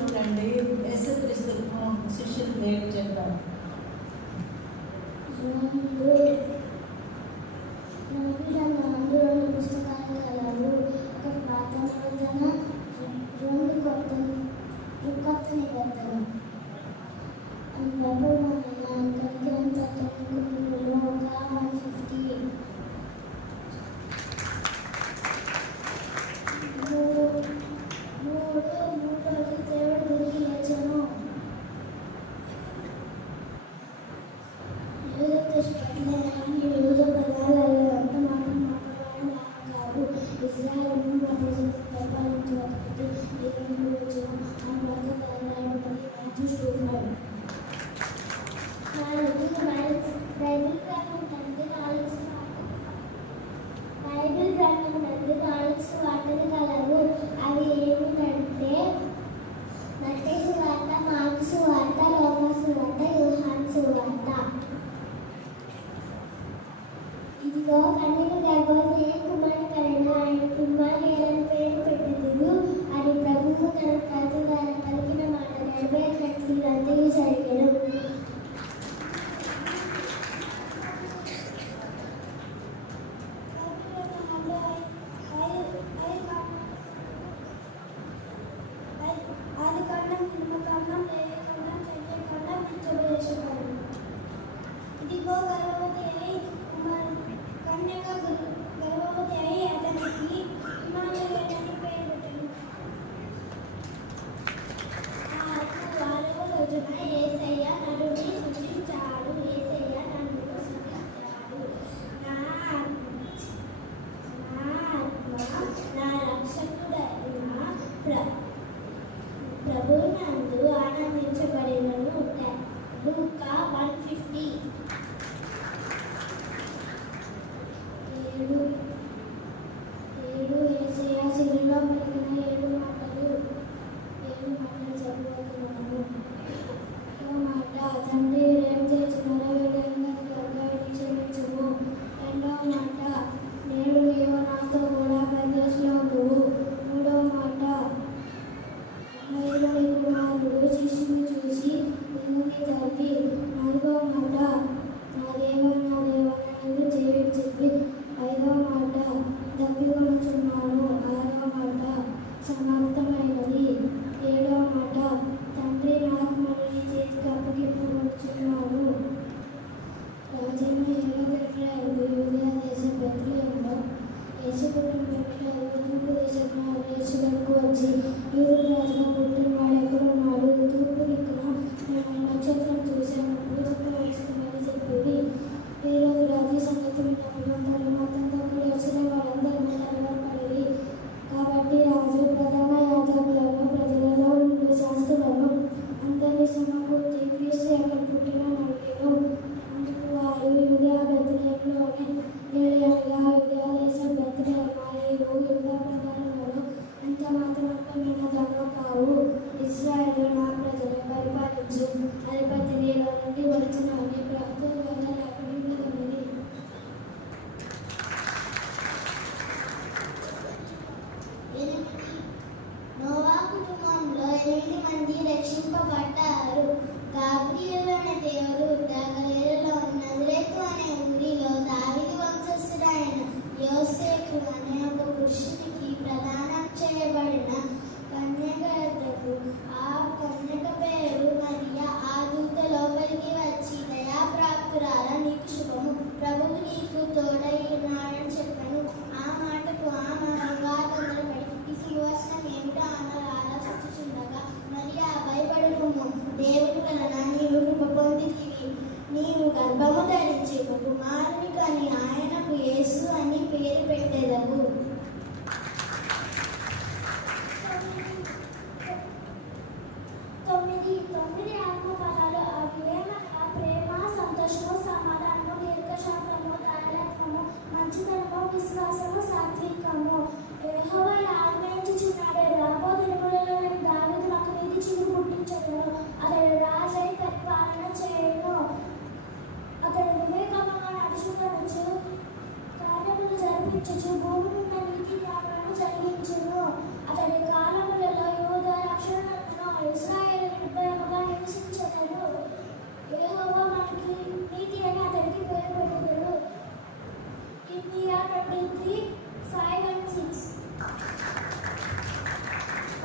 చూడండి, యేసుక్రీస్తు శిష్యులు పేరు చెప్తారు. అందులో పుస్తకాలు కలవు. ఒక పాత నిబంధన, రెండు కొత్త నిబంధన. బైబిల్ వార్తలు కలవు. అవి ఏమిటంటే మత్తయి సువార్త, మార్కు సువార్త, లోకా సువార్త, యోహాను సువార్త. ఇదిగో కన్యక గర్భవతి కుమారుని కనెను, ఆయన కుమారుని పేరు పెట్టెదరు అని ప్రభువు తన ప్రజల ద్వారా పలికిన మాట నెరవేరినట్లు ఇదంతయు జరిగెను. ఇదిగో గర్భవతి అయి కన్యక గర్భవతి అయి అతనికి ఇమ్మానుయేలు పేరు పెట్టెను. ఆరవ రోజున యేసయ్య నరుని సృష్టించాడు. యేసయ్య నన్ను సృష్టించాడు. నా రక్షకుడైన ప్రభునందు ఆనందించబడినను. లూకా 1:50. ఏడు యేసయ్య శిలువలో పలికిన ఏడు మాటలు చదువుతున్నాను. మాట, తండ్రి రేపు చేసినారో వీళ్ళని క్షమించము. రెండవ మాట, నేడు నీవు నాతో కూడా ప్రదేశంలో ఉండువు. మూడవ మాట, నైరుని కుమారుడు శిష్యుని చూసి దేవుని తల్లి. నాలుగవ మాట, నా దేవా నన్ను చేయడు చెప్పి. ఐదవ మాట, తప్పికొనుచున్నాను. ఆరవ మాట, సమాప్తమైనది. ఏడవ మాట, తండ్రి నాకు మనని చేతికి అప్పగింపుకొనుచున్నాను. రాజైన హేరోదేవుడు యూదయ దేశం బెత్లెహేములో యేసు పుట్టినట్లు తూర్పు దేశంలో యేసుకు వచ్చి యూదు రాజుగా పుట్టినవాడు ఎక్కడున్నాడు? తూర్పు దిక్కున మేము నక్షత్రం చూసాము వస్తుందని చెప్పింది. హేరోదు రాజు సంగతి విన్నప్పుడు మతంతో కూడి వచ్చిన వాళ్ళందరూ కలవరపడేది. కాబట్టి రాజు ప్రధాన యాజకులను, ప్రజలలో ఉండే శాస్త్రులను అందరినీ సమకూర్చి క్రీస్తు ఎక్కడ పుట్టినని అడిగారు. అందుకు వారు యూదయ బెత్లెహేములోనే యూదయ దేశం బెత్లెహేము మరియు యూదా ప్రధానులలో ఎంత మాత్రమేనదనో కావు. ఇశ్రాయేలు నా ప్రజలను పరిపాలించు అధిపతి నీలో నుండి వచ్చిన అని ప్రభుత్వం వల్ల లేకపోయినది. నోవా కుటుంబంలో 8 మంది రక్షింపబడ్డారు. గాబ్రియేలు అనే దేవుడు గలిలయలో నజరేతు అనే ఊరిలో దావీదు వంశస్థుడైన యోసేపు అనే ఒక పురుషునికి ప్రదానం చేయబడిన కన్యక యొద్దకు ఆ కన్యక పేరు మరియా. ఆ దూత లోపలికి వచ్చి, దయాప్రాప్తురాల, నీకు శుభము, ప్రభువు నీకు తోడై ఉన్నాడని చెప్పాను. ఆ మాటకు ఆమె తొందరపడి ఈ సువాసన ఏమిటో ఆమె ఆలోచించుచుండగా, మరియా భయపడకుము, దేవుని వలన నీవు కృప పొందితివి. నీవు గర్భము ధరించి కుమారుని కని ఆయనకు యేసు అని పేరు పెట్టెదవు.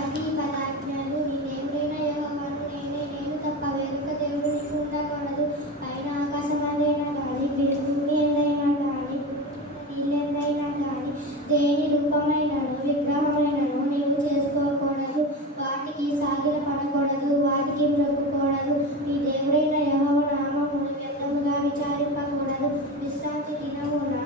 పది పదాజ్ఞలు నీ దేవుడైన యెహోవాను నేను తప్ప వేరొక దేవుడు నీకు ఉండకూడదు. పైన ఆకాశమైనా కానీ భూమి ఎందైనా కానీ నీళ్ళెందైనా కానీ దేని రూపమైనను విగ్రహమైనను నీవు చేసుకోకూడదు. వాటికి సాగిల పడకూడదు, వాటికి మొక్కకూడదు. నీ దేవుడైన యెహోవా నామమును వ్యర్థముగా విచారింపకూడదు. విశ్రాంతి దినమున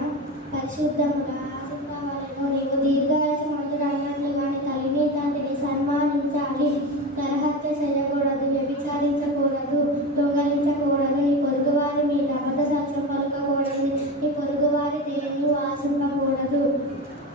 పరిశుద్ధముగా ఆశింపవలెను. నీవు దీర్ఘాయుష్మంతుడు అన్నట్లుగాని తల్లిని తండ్రిని సన్మానించాలి. నరహత్య చేయకూడదు, వ్యభిచారించకూడదు, దొంగలించకూడదు. నీ పొరుగువారి మీద అబద్ధ సాక్ష్యం పలకకూడదు. నీ పొరుగువారి దేనిని ఆశింపకూడదు.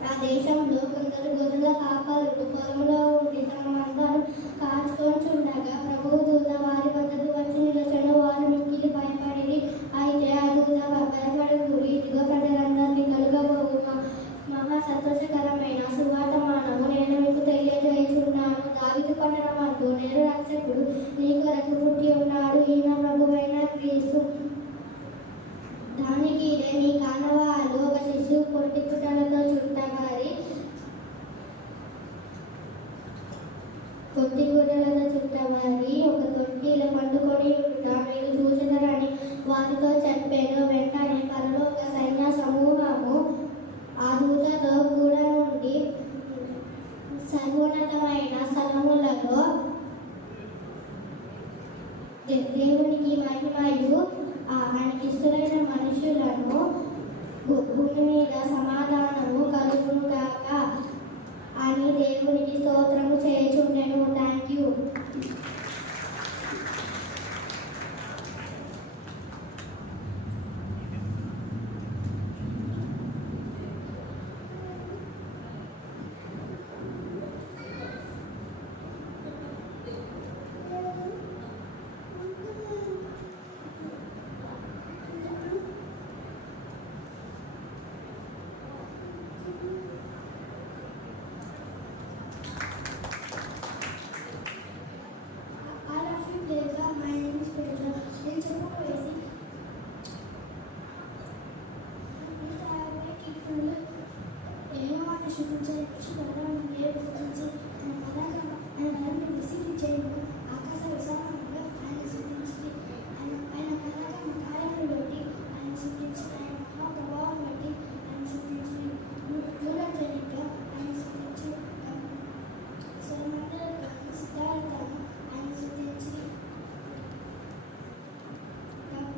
ఆ దేశంలో కొందరు గొర్రెల కాపరులు పొలంలో ఉండి తమ మందను కాచుకొనుచుండగా ప్రభువు దూత వారి వద్దకు వచ్చి నిలచెను. వారు మిక్కిలి భయపడిరి. అయితే ఆ దూత భయపడకుడి, ఇదిగో ప్రజలందరికీ కలుగబోవు మహా సంతోషకరమైన సువర్తమానము నేను మీకు తెలియజేయుచున్నాను. దావీదు పట్టణమందు నేడు రక్షకుడు నీ కొరకు పుట్టి ఉన్నాడు. ఈయన ప్రభువైన క్రీస్తు. దానికి ఇదే నీ కానవాలు ఒక శిశువు పొట్టి గుడ్డలతో చుట్టబడి ఒక తొట్టిలో పండుకొని ఉండుట మీరు చూసినారని వారితో చెప్పాను. వెంటనే పరలోక సైన్య సమూహము ఆ దూతతో కూడా నుండి సర్వోన్నతమైన స్థలములలో దేవునికి మహిమయు ఆయనకి ఇష్టమైన మనుషులను భూమి మీద సమాధానము కలుగును గాక అని దేవునికి స్తోత్రము చేయుచుండెను. Thank you. ఆకాశ విశాలంలో ఆయన సృష్టించి ఆయన కళాకామ కార్యములు బట్టి ఆయన సృష్టించి ఆయన మహాప్రభావం బట్టి ఆయన సృష్టించి దూరజనిగా ఆయన సృష్టించి సిద్ధార్థను ఆయన సృష్టించి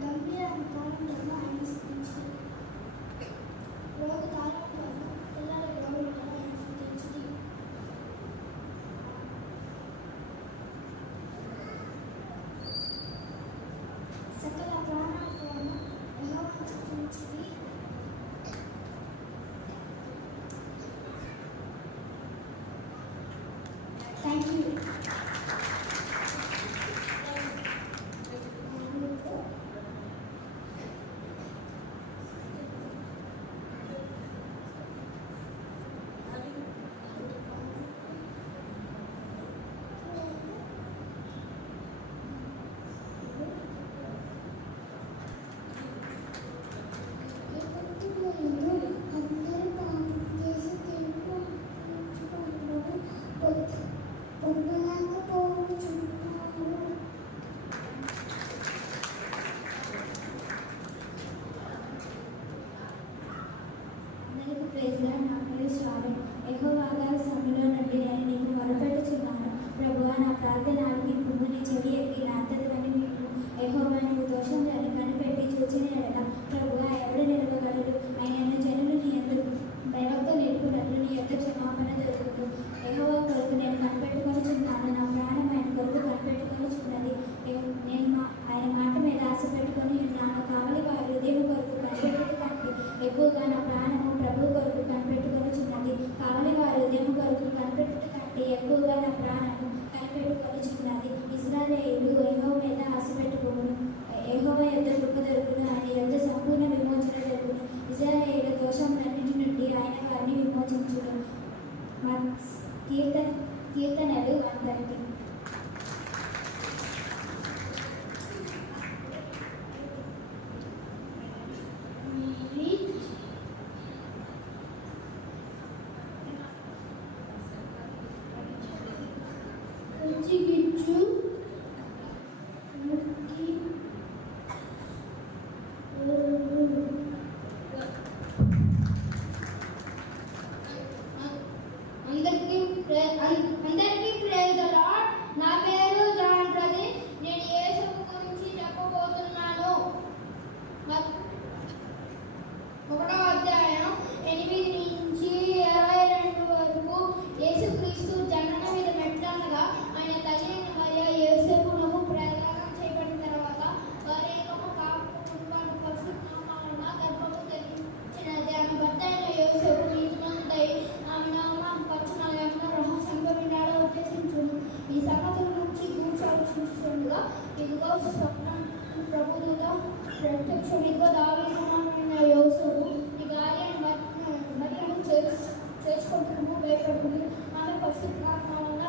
గంభీర కాలంలో ఆయన సృష్టించి రోగ కాలంలో పిల్లల గౌరవంలో ఆయన సృష్టించి సకల ప్రాణాలను యెహోవా సృష్టించి థ్యాంక్ యూ. అందరూ పాపం చేసి పొందలేకపోతున్నారు. అందరికీ ప్రైజ్ లార్డ్. నా పేరు శ్రావణ్. యెహోవా గారి సన్నిధిలో నుండి నేను నీకు మొరపెట్టుచున్నాను. ప్రభువా, నా ప్రార్థన ఆలకింపుము. నీ చెవి ఎక్కి నా అంతటివన్నీ నీకు యెహోవా నీకు దోషం దాన్ని కనిపెట్టి చూచిన ఎడల ప్రభువా ఎవడు నిలవగలడు? ఆయన జనులు నీ ఎందుకు భయభక్తులు నిలుపునట్లు నీ యొక్క క్షమాపణ దొరుకుతుంది. యెహోవా కొరకు నేను కనిపెట్టుకొనిచున్నాను. నా ప్రాణం ఆయన కొరకు కనిపెట్టుకొనిచున్నది. నేను ఆయన మాట మీద ఆశ పెట్టుకొని ఉన్నాను. కావలి వారి హృదయం కొరకు కనిపెట్టుట కంటే ఎక్కువగా నా ప్రాణము ప్రభు కొరకు కనిపెట్టుకొనిచున్నది. కావలి వారి హృదయం కొరకు కనిపెట్టుట కంటే ఎక్కువగా నా ప్రాణము కనిపెట్టుకొనిచున్నది. ఇశ్రాయేలు యెహోవా మీద ఆశ పెట్టుకోను. యెహోవా యొద్ద కృప దొరుకును. ఆయన యొద్ద సంపూర్ణ విమోచన దొరుకును. ఇశ్రాయేలు దోషములన్నిటి నుండి ఆయన వారిని విమోచించును. కీర్తనలు 130. గిచ్చు ముక్కి అందరికీ ప్రైజ్ ది లార్డ్. నా పేరు జాన్ ప్రదీప్. నేను యేసు గురించి చెప్పబోతున్నాను. 1వ అధ్యాయం 8 నుంచి 22 వరకు. యేసుక్రీస్తు జనన మీద మెట్లనగా ఆయన తల్లి మరియ యోసేపునకు ప్రదానం చేయబడిన తర్వాత వారి కుటుంబాన్ని పరిశుద్ధాత్మ గర్భము ధరించినది. ఆమె భర్త అయిన యోసేపు నీతిమంతుడై ఆమె నామం పచ్చనయంగా రహస్యంగా వినాలో ఉద్దేశించును. ఈ సంగతుల నుంచి గూర్చి ఆలోచించుచుండగా ఇదిగో స్వప్నం ప్రభుదూత ప్రత్యక్షునిగా దావీదు కుమారుడైన యోసేపు ఈ కార్యాన్ని మరియను చేసుకుంటున్నాము భయపడుతుంది. ఆమె పరిశుద్ధాత్మ వలన